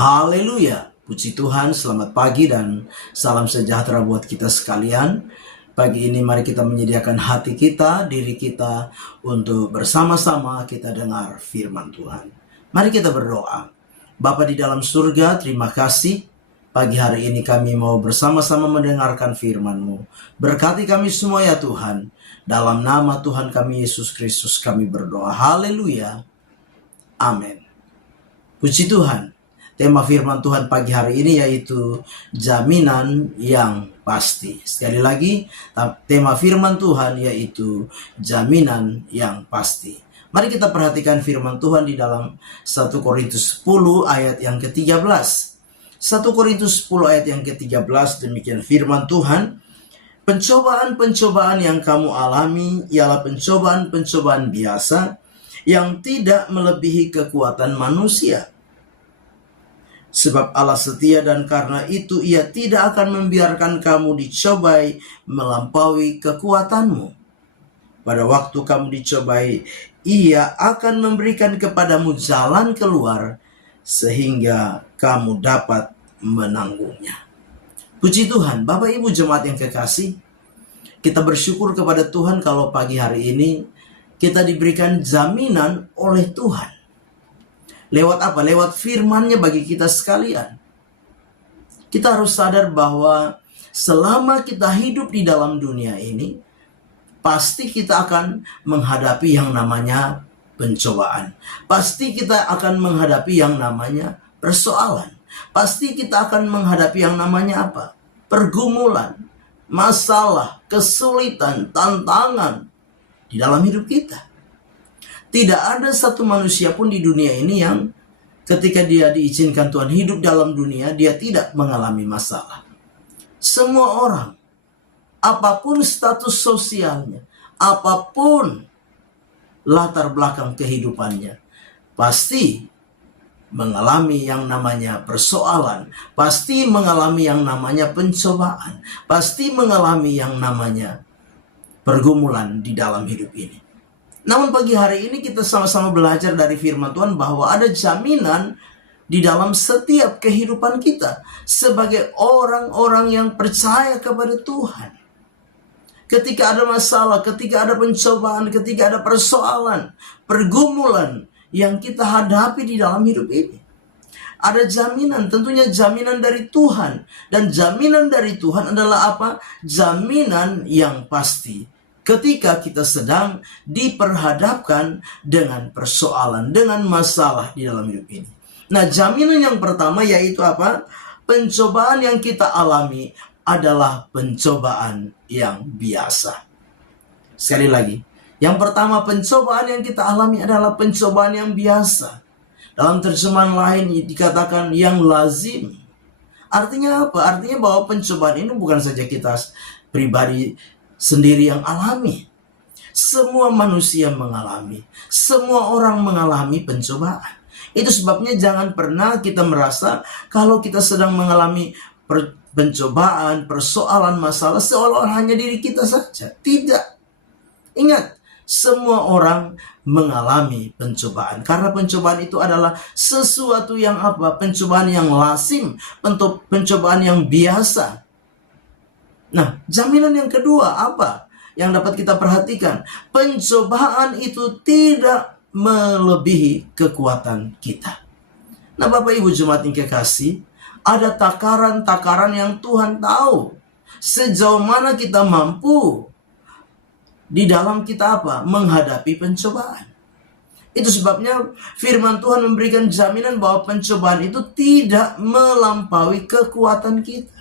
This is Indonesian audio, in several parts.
Haleluya, puji Tuhan, selamat pagi dan salam sejahtera buat kita sekalian. Pagi ini mari kita menyediakan hati kita, diri kita untuk bersama-sama kita dengar firman Tuhan. Mari kita berdoa. Bapa di dalam surga, terima kasih. Pagi hari ini kami mau bersama-sama mendengarkan firman-Mu. Berkati kami semua ya Tuhan. Dalam nama Tuhan kami Yesus Kristus kami berdoa. Haleluya. Amin. Puji Tuhan. Tema firman Tuhan pagi hari ini yaitu jaminan yang pasti. Sekali lagi, tema firman Tuhan yaitu jaminan yang pasti. Mari kita perhatikan firman Tuhan di dalam 1 Korintus 10 ayat yang ke-13. 1 Korintus 10 ayat yang ke-13, demikian firman Tuhan. Pencobaan-pencobaan yang kamu alami ialah pencobaan-pencobaan biasa yang tidak melebihi kekuatan manusia. Sebab Allah setia dan karena itu Ia tidak akan membiarkan kamu dicobai melampaui kekuatanmu. Pada waktu kamu dicobai, Ia akan memberikan kepadamu jalan keluar sehingga kamu dapat menanggungnya. Puji Tuhan, Bapak Ibu jemaat yang kekasih, kita bersyukur kepada Tuhan kalau pagi hari ini kita diberikan jaminan oleh Tuhan. Lewat apa? Lewat firman-Nya bagi kita sekalian. Kita harus sadar bahwa selama kita hidup di dalam dunia ini, pasti kita akan menghadapi yang namanya pencobaan. Pasti kita akan menghadapi yang namanya persoalan. Pasti kita akan menghadapi yang namanya apa? Pergumulan, masalah, kesulitan, tantangan di dalam hidup kita. Tidak ada satu manusia pun di dunia ini yang ketika dia diizinkan Tuhan hidup dalam dunia, dia tidak mengalami masalah. Semua orang, apapun status sosialnya, apapun latar belakang kehidupannya, pasti mengalami yang namanya persoalan, pasti mengalami yang namanya pencobaan, pasti mengalami yang namanya pergumulan di dalam hidup ini. Namun pagi hari ini kita sama-sama belajar dari firman Tuhan bahwa ada jaminan di dalam setiap kehidupan kita sebagai orang-orang yang percaya kepada Tuhan. Ketika ada masalah, ketika ada pencobaan, ketika ada persoalan, pergumulan yang kita hadapi di dalam hidup ini, ada jaminan, tentunya jaminan dari Tuhan. Dan jaminan dari Tuhan adalah apa? Jaminan yang pasti. Ketika kita sedang diperhadapkan dengan persoalan, dengan masalah di dalam hidup ini. Nah, jaminan yang pertama yaitu apa? Pencobaan yang kita alami adalah pencobaan yang biasa. Sekali lagi, yang pertama pencobaan yang kita alami adalah pencobaan yang biasa. Dalam terjemahan lain dikatakan yang lazim. Artinya apa? Artinya bahwa pencobaan ini bukan saja kita pribadi sendiri yang alami. Semua manusia mengalami. Semua orang mengalami pencobaan. Itu sebabnya jangan pernah kita merasa kalau kita sedang mengalami pencobaan, persoalan, masalah seolah-olah hanya diri kita saja. Tidak. Ingat, semua orang mengalami pencobaan. Karena pencobaan itu adalah sesuatu yang apa? Pencobaan yang lazim, pencobaan yang biasa. Nah, jaminan yang kedua apa yang dapat kita perhatikan? Pencobaan itu tidak melebihi kekuatan kita. Nah, Bapak Ibu jemaat yang kekasih, ada takaran-takaran yang Tuhan tahu sejauh mana kita mampu di dalam kita apa? Menghadapi pencobaan. Itu sebabnya firman Tuhan memberikan jaminan bahwa pencobaan itu tidak melampaui kekuatan kita.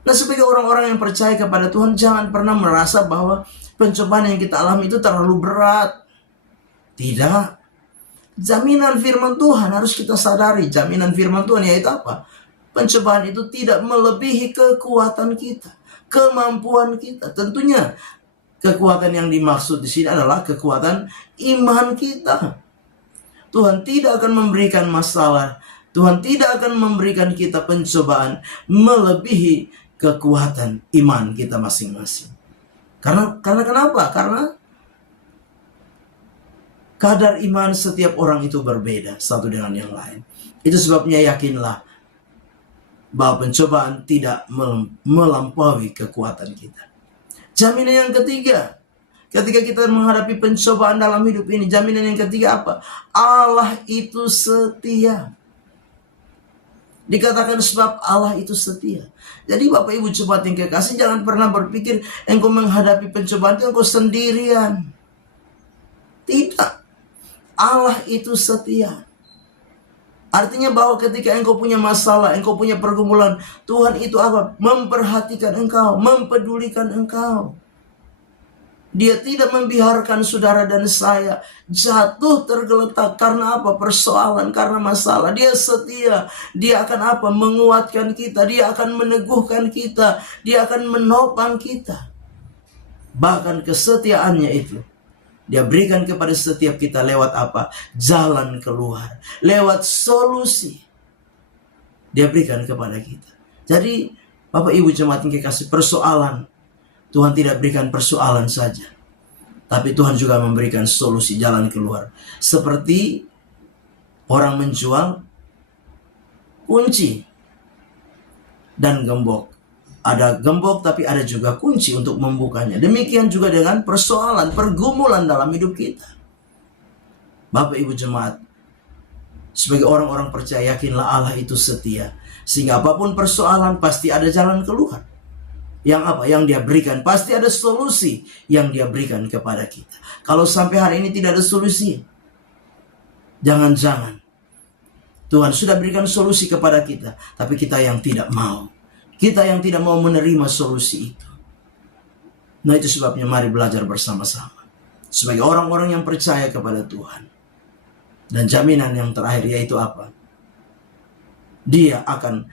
Nah, sebagai orang-orang yang percaya kepada Tuhan, jangan pernah merasa bahwa pencobaan yang kita alami itu terlalu berat. Tidak. Jaminan firman Tuhan harus kita sadari. Jaminan firman Tuhan yaitu apa? Pencobaan itu tidak melebihi kekuatan kita, kemampuan kita. Tentunya kekuatan yang dimaksud di sini adalah kekuatan iman kita. Tuhan tidak akan memberikan masalah, Tuhan tidak akan memberikan kita pencobaan melebihi kekuatan iman kita masing-masing. Karena kenapa? Karena Kadar iman setiap orang itu berbeda satu dengan yang lain. Itu sebabnya yakinlah bahwa pencobaan tidak melampaui kekuatan kita. Jaminan yang ketiga, ketika kita menghadapi pencobaan dalam hidup ini, jaminan yang ketiga apa? Allah itu setia. Dikatakan sebab Allah itu setia. Jadi Bapak Ibu jemaat yang kekasih, jangan pernah berpikir engkau menghadapi pencobaan itu engkau sendirian. Tidak. Allah itu setia. Artinya bahwa ketika engkau punya masalah, engkau punya pergumulan, Tuhan itu apa? Memperhatikan engkau, mempedulikan engkau. Dia tidak membiarkan saudara dan saya jatuh tergeletak karena apa? Persoalan, karena masalah. Dia setia. Dia akan apa? Menguatkan kita. Dia akan meneguhkan kita. Dia akan menopang kita. Bahkan kesetiaannya itu Dia berikan kepada setiap kita lewat apa? Jalan keluar. Lewat solusi. Dia berikan kepada kita. Jadi Bapak Ibu jemaat yang kekasih, persoalan, Tuhan tidak berikan persoalan saja, tapi Tuhan juga memberikan solusi, jalan keluar. Seperti orang menjual kunci dan gembok. Ada gembok tapi ada juga kunci untuk membukanya. Demikian juga dengan persoalan, pergumulan dalam hidup kita. Bapak Ibu jemaat, sebagai orang-orang percaya, yakinlah Allah itu setia. Sehingga apapun persoalan pasti ada jalan keluar. Yang apa? Yang Dia berikan. Pasti ada solusi yang Dia berikan kepada kita. Kalau sampai hari ini tidak ada solusi, jangan-jangan Tuhan sudah berikan solusi kepada kita, tapi kita yang tidak mau. Kita yang tidak mau menerima solusi itu. Nah, itu sebabnya mari belajar bersama-sama sebagai orang-orang yang percaya kepada Tuhan. Dan jaminan yang terakhir yaitu apa? Dia akan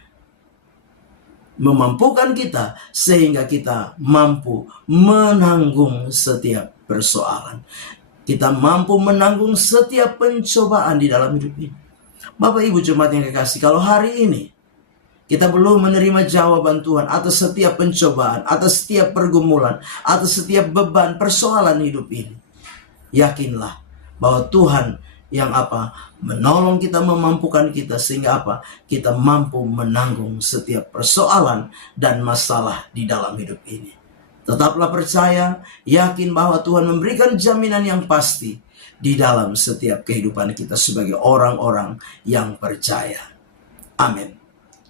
memampukan kita sehingga kita mampu menanggung setiap persoalan. Kita mampu menanggung setiap pencobaan di dalam hidup ini. Bapak Ibu jemaat yang kekasih, kalau hari ini kita belum menerima jawaban Tuhan atas setiap pencobaan, atas setiap pergumulan, atas setiap beban persoalan hidup ini, yakinlah bahwa Tuhan yang apa? Menolong kita, memampukan kita sehingga apa? Kita mampu menanggung setiap persoalan dan masalah di dalam hidup ini. Tetaplah percaya, yakin bahwa Tuhan memberikan jaminan yang pasti di dalam setiap kehidupan kita sebagai orang-orang yang percaya. Amin.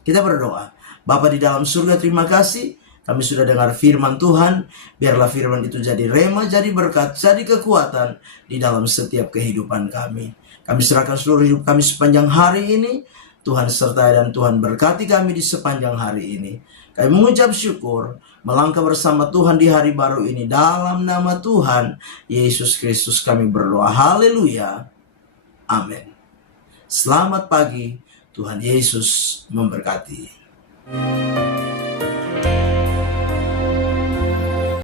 Kita berdoa. Bapa di dalam surga, terima kasih. Kami sudah dengar firman Tuhan. Biarlah firman itu jadi rema, jadi berkat, jadi kekuatan di dalam setiap kehidupan kami. Kami serahkan seluruh hidup kami sepanjang hari ini. Tuhan sertai dan Tuhan berkati kami di sepanjang hari ini. Kami mengucap syukur, melangkah bersama Tuhan di hari baru ini. Dalam nama Tuhan Yesus Kristus kami berdoa. Haleluya. Amin. Selamat pagi. Tuhan Yesus memberkati.